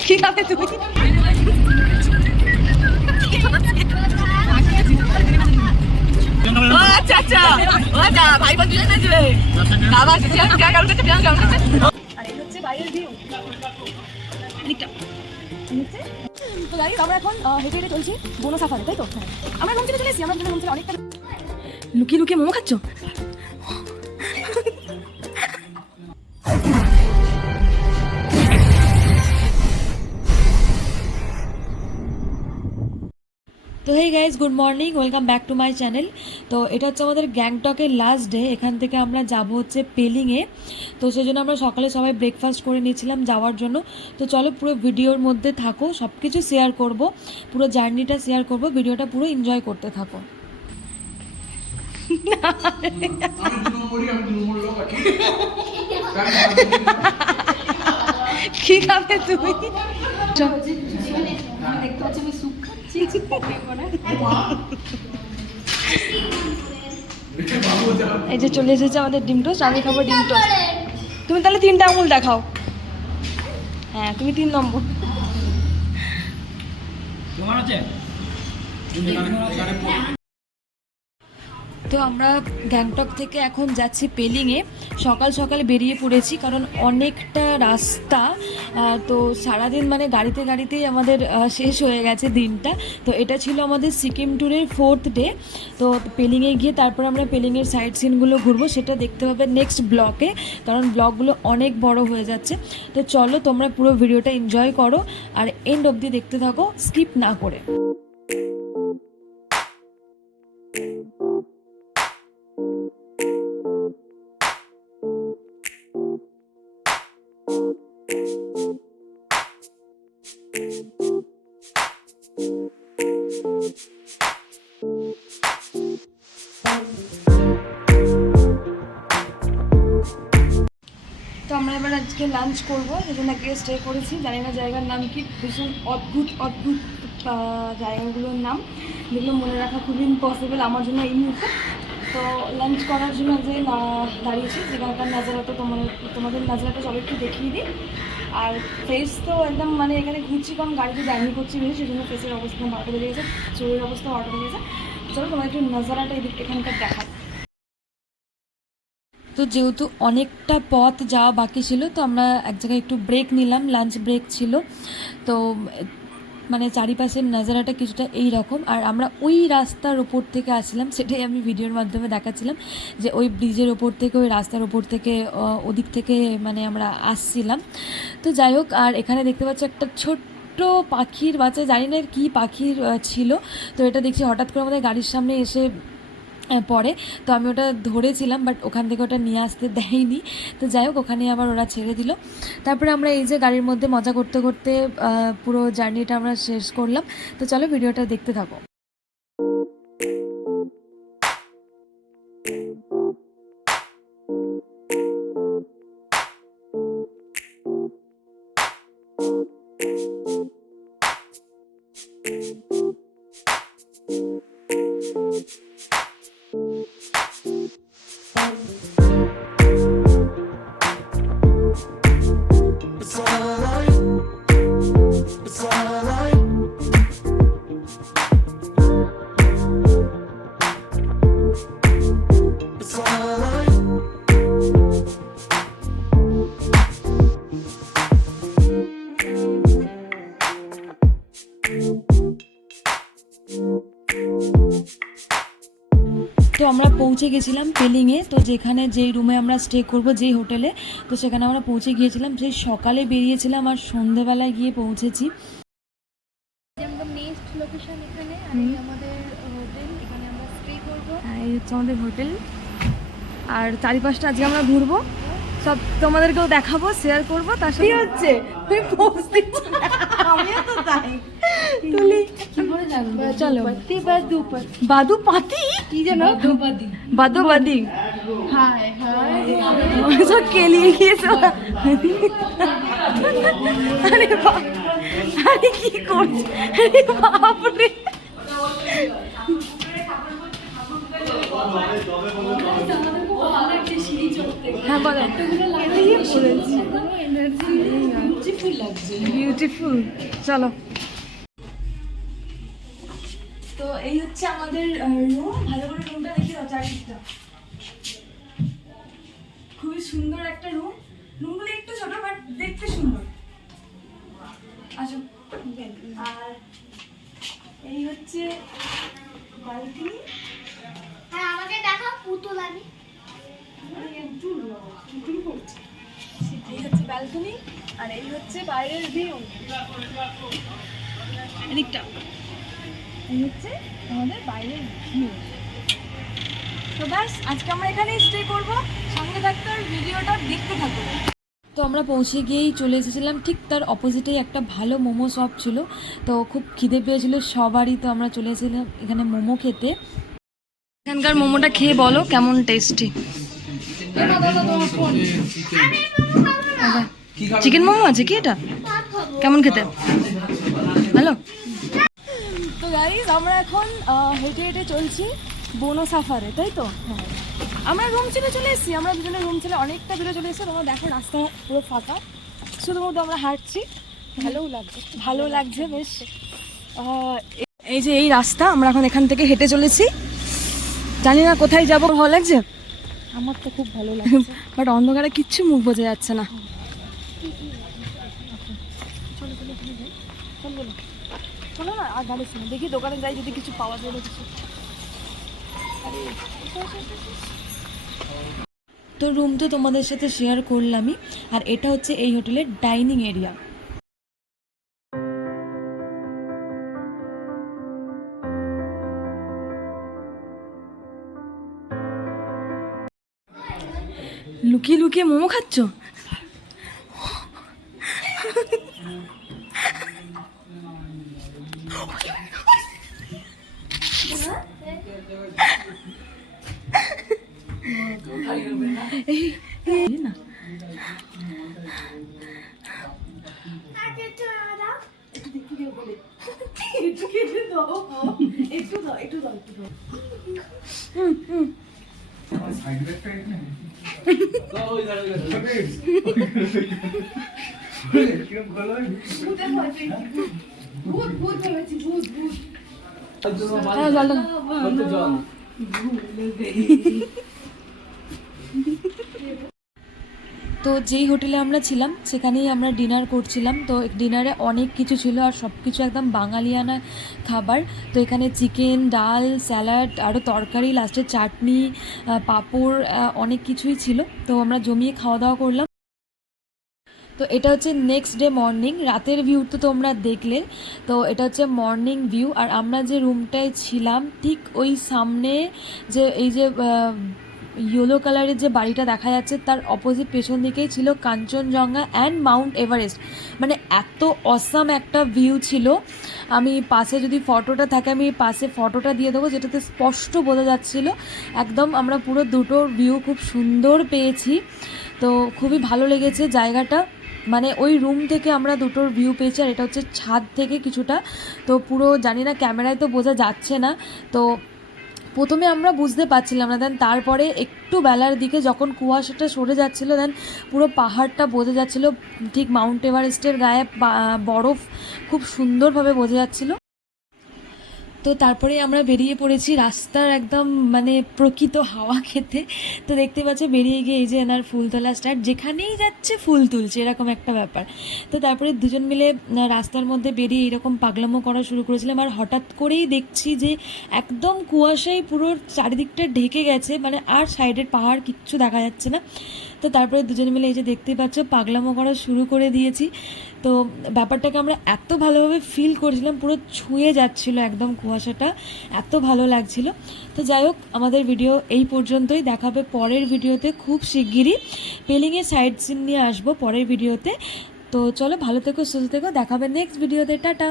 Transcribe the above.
কি খাবে তুমি হেঁটে হেঁটে চলছি বনো তাই তো। আমরা লুকিয়ে লুকিয়ে মোমো খাচ্ছ তো hey guys good morning welcome back to my channel তো এটা হচ্ছে আমাদের গ্যাংটকের লাস্ট ডে এখান থেকে আমরা যাব হচ্ছে পেলিংয়ে তো সেই জন্য আমরা সকালে সবাই ব্রেকফাস্ট করে নিয়েছিলাম যাওয়ার জন্য। তো চলো পুরো ভিডিওর মধ্যে থাকো সব কিছু শেয়ার করব। পুরো জার্নিটা শেয়ার করব ভিডিওটা পুরো এনজয় করতে থাকো। কি খাবে তুমি? দেখতে পাচ্ছি এই যে চলে এসেছে আমাদের ডিম টোস্ট, আমি খাব ডিম টোস্ট। তুমি তাহলে তিনটা আঙুল দেখাও। হ্যাঁ তুমি তিন নম্বর। তো আমরা গ্যাংটক থেকে এখন যাচ্ছি পেলিংয়ে। সকাল সকাল বেরিয়ে পড়েছি, কারণ অনেকটা রাস্তা তো সারাদিন মানে গাড়িতে গাড়িতেই আমাদের শেষ হয়ে গেছে দিনটা। তো এটা ছিল আমাদের সিকিম ট্যুরের ফোর্থ ডে তো পেলিংয়ে গিয়ে তারপর আমরা পেলিংয়ের সাইড সিনগুলো ঘুরবো, সেটা দেখতে পাবে নেক্সট ব্লকে কারণ ব্লগগুলো অনেক বড় হয়ে যাচ্ছে। তো চলো তোমরা পুরো ভিডিওটা এনজয় করো, আর এন্ড অবধি দেখতে থাকো স্কিপ না করে। আজকে লাঞ্চ করব সেজন্য গিয়ে স্টে করেছি। জানি না জায়গার নাম কি, ভীষণ অদ্ভুত অদ্ভুত জায়গাগুলোর নাম। যেগুলো মনে রাখা খুবই ইম্পসিবল আমার জন্য এই মুহূর্তে। তো লাঞ্চ করার জন্য যে দাঁড়িয়েছি, যেখানকার তো তোমার, তোমাদের নাজারাটা চলো একটু দেখিয়ে দিই। আর ফেস তো একদম মানে এখানে ঘুরছি, কারণ গাড়িতে জার্নি করছি বেশি, সেজন্য ফেসের অবস্থা বারোটা বেড়ে গেছে শরীরের অবস্থা বারোটা বেড়ে গেছে। চলো তোমার একটু নাজারাটা এদিক এখানকার দেখা তো যেহেতু অনেকটা পথ যাওয়া বাকি ছিল, তো আমরা এক জায়গায় একটু ব্রেক নিলাম লাঞ্চ ব্রেক ছিল। তো মানে চারিপাশের নাজারাটা কিছুটা এই রকম। আর আমরা ওই রাস্তার ওপর থেকে আসছিলাম, সেটাই আমি ভিডিওর মাধ্যমে দেখাচ্ছিলাম, যে ওই ব্রিজের ওপর থেকে, ওই রাস্তার ওপর থেকে ওদিক থেকে মানে আমরা আসছিলাম। তো যাই হোক, আর এখানে দেখতে পাচ্ছি একটা ছোট্ট পাখির বাচ্চা, জানি না কী পাখির ছিল। তো এটা দেখছি হঠাৎ করে আমাদের গাড়ির সামনে এসে পরে। তো আমি ওটা ধরেছিলাম বাট ওখান থেকে ওটা নিয়ে আসতে দেয়নি। তো যাই হোক ওখানে আবার ওরা ছেড়ে দিল। তারপরে আমরা এই যে গাড়ির মধ্যে মজা করতে করতে পুরো জার্নিটা আমরা শেষ করলাম। তো চলো, ভিডিওটা দেখতে থাকো। পৌঁছে গেছিলাম পেলিংয়ে তো যেখানে যেই রুমে আমরা স্টে করব যেই হোটেলে তো সেখানে আমরা পৌঁছে গিয়েছিলাম। সেই সকালে বেরিয়েছিলাম আর সন্ধেবেলায় গিয়ে পৌঁছেছি। এই হচ্ছে আমাদের হোটেল আর চারিপাশটা আজকে আমরা ঘুরবো। সব তোমাদেরকেও দেখাবো শেয়ার করব তার সাথে হচ্ছে তুই পোস্ট দিচ্ছিস আমিও তো তাই তুলি কি করে পাতি বাদু পাতি কি যেন? বাদু বাদি সব কেলিয়ে গিয়েছে। আরে আরে কি করছে? বাপরে। হ্যাঁ বলো। বিউটিফুল চলো। খুবই সুন্দর একটা রুম রুমগুলো একটু ছোট বাট দেখতে সুন্দর। আসো। আর এই হচ্ছে বালকনি হ্যাঁ আমাকে দেখো পুতুল আমি। এই হচ্ছে ব্যালকনি আর এই হচ্ছে বাইরের ভিউ এদিকটা। এই হচ্ছে আমাদের বাইরের ভিউ তো ব্যাস, আজকে আমরা এখানেই স্টে করব। সঙ্গে থাকতে ভিডিওটা দেখতে থাকব তো আমরা পৌঁছে গিয়েই চলে এসেছিলাম, ঠিক তার অপোজিটেই একটা ভালো মোমো শপ ছিল। তো খুব খিদে পেয়েছিল সবারই, তো আমরা চলে এসেছিলাম এখানে মোমো খেতে। এখানকার মোমোটা খেয়ে বলো, কেমন টেস্টি চিকেন মোমো আছে কি এটা? কেমন খেতে? ভালো? তো আমরা এখন হেঁটে হেঁটে চলছি। বনো সাফারে তাই তো? হ্যাঁ। আমরা রুম ছেড়ে চলে এসেছি আমরা দুজনে রুম ছেড়ে অনেকটা দূরে চলে এসেছি তোমরা দেখো রাস্তা পুরো ফাঁকা। শুধুমাত্র আমরা হাঁটছি। ভালোও লাগছে। ভালো লাগছে বেশ। এই যে এই রাস্তা আমরা এখন এখান থেকে হেঁটে চলেছি। জানি না কোথায় যাব ভালো লাগছে? আমার তো খুব ভালো লাগে বাট অন্ধকারে কিচ্ছু মুখ বোঝা যাচ্ছে না। চলো না আর গাড়ি শুনে। দেখি দোকানে যাই যদি কিছু পাওয়া যায় কিছু। তো রুম তো তোমাদের সাথে শেয়ার করলামই, আর এটা হচ্ছে এই হোটেলের ডাইনিং এরিয়া লুকিয়ে লুকিয়ে মোমো খাচ্ছ? না জলটা তো যেই হোটেলে আমরা ছিলাম, সেখানেই আমরা ডিনার করছিলাম। তো ডিনারে অনেক কিছু ছিল আর সব কিছু একদম বাঙালিয়ানা খাবার। তো এখানে চিকেন ডাল স্যালাড আরও তরকারি লাস্টে চাটনি পাঁপড় অনেক কিছুই ছিল। তো আমরা জমিয়ে খাওয়া দাওয়া করলাম। তো এটা হচ্ছে নেক্সট ডে মর্নিং রাতের ভিউ তো তোমরা দেখলে। তো এটা হচ্ছে মর্নিং ভিউ আর আমরা যে রুমটায় ছিলাম, ঠিক ওই সামনে যে এই যে ইয়েলো কালারের যে বাড়িটা দেখা যাচ্ছে, তার অপোজিট পেছন দিকেই ছিল কাঞ্চনজঙ্ঘা অ্যান্ড মাউন্ট এভারেস্ট মানে এত অসাম একটা ভিউ ছিল। আমি পাশে যদি ফটোটা থাকে, আমি পাশে ফটোটা দিয়ে দেবো, যেটাতে স্পষ্ট বোঝা যাচ্ছিল। একদম আমরা পুরো দুটো ভিউ খুব সুন্দর পেয়েছি। তো খুবই ভালো লেগেছে জায়গাটা। মানে ওই রুম থেকে আমরা দুটোর ভিউ পেয়েছি, আর এটা হচ্ছে ছাদ থেকে কিছুটা। তো পুরো জানি না, ক্যামেরায় তো বোঝা যাচ্ছে না। তো প্রথমে আমরা বুঝতে পারছিলাম না দেন তারপরে একটু বেলার দিকে যখন কুয়াশাটা সরে যাচ্ছিল দেন পুরো পাহাড়টা বোঝা যাচ্ছিল, ঠিক মাউন্ট এভারেস্টের গায়ে বরফ খুব সুন্দরভাবে বোঝা যাচ্ছিল। তো তারপরে আমরা বেরিয়ে পড়েছি রাস্তার একদম মানে প্রকৃত হাওয়া খেতে। তো দেখতে পাচ্ছ বেরিয়ে গিয়ে এই যে এনার ফুল তোলা স্টার্ট, যেখানেই যাচ্ছে ফুল তুলছে, এরকম একটা ব্যাপার। তো তারপরে দুজন মিলে রাস্তার মধ্যে বেরিয়ে এরকম পাগলামো করা শুরু করেছিলাম আর হঠাৎ করেই দেখছি যে একদম কুয়াশায় পুরো চারিদিকটা ঢেকে গেছে মানে আর সাইডের পাহাড় কিচ্ছু দেখা যাচ্ছে না। তো তারপরে দুজনে মিলে এই যে দেখতেই পাচ্ছ, পাগলামো করা শুরু করে দিয়েছি। তো ব্যাপারটাকে আমরা এত ভালোভাবে ফিল করছিলাম, পুরো ছুঁয়ে যাচ্ছিল একদম কুয়াশাটা, এত ভালো লাগছিল। তো যাই হোক, আমাদের ভিডিও এই পর্যন্তই। দেখাবে পরের ভিডিওতে খুব শিগগিরই। পেলিংয়ে সাইড সিন নিয়ে আসব পরের ভিডিওতে তো চলো, ভালো থেকো, সুস্থ থেকো। দেখাবে নেক্সট ভিডিওতে টাটা।